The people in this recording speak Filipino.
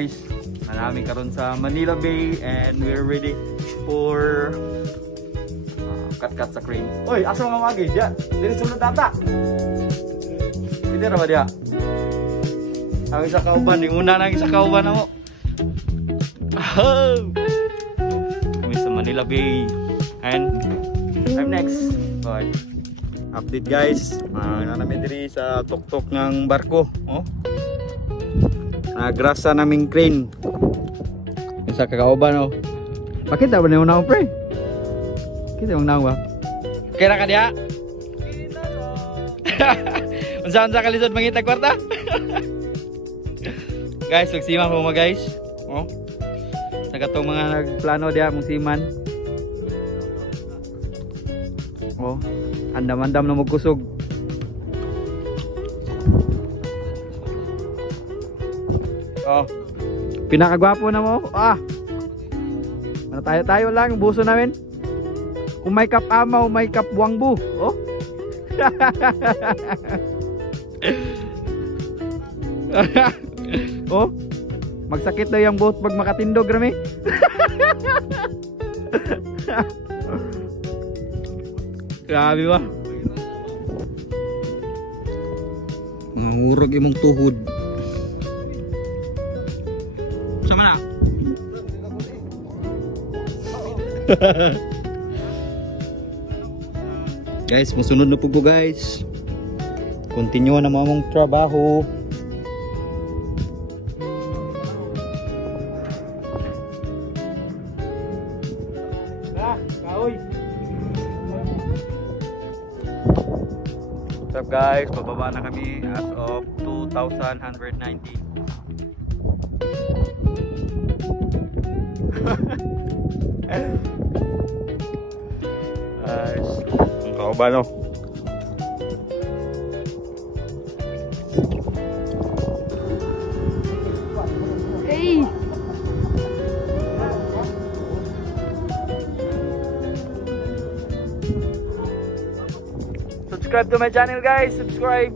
guys, marami karon sa Manila Bay and we're ready for cut sa crane. Oy, asa mga magi dia? Dili sulod data. Pwede ra ba dia? Ang isa kauban, yung una nang isa kauban na mo. Kami sa Manila Bay and I'm next. Bye. Update guys, namin diri sa tuktok ng barko. Oh. Nagrasa naming crane. Isa kakauban oh. Bakit daw na una pre? Kita yung nawa. Kira ka dia? Unsa kalisod mangita kwarta? Guys, magsiman po mga guys. Oh. Sa katong mga nagplano dia mong siman. Oh, andam-andam na magkusog. Oh. Pinakagwapo na mo. Ah. Ano tayo lang buso namin. Kung may kap amaw, may kap buwangbu. Oh. Oh. Magsakit daw yung boat pag makatindog rami. Grabe ba? Mangurag imong tuhod. Sama na. Guys, masunod na po guys. Continue na mong trabaho. What's up guys, bababa na kami as of 2,119. Guys, ang kauban no. Hey! Subscribe to my channel guys, subscribe.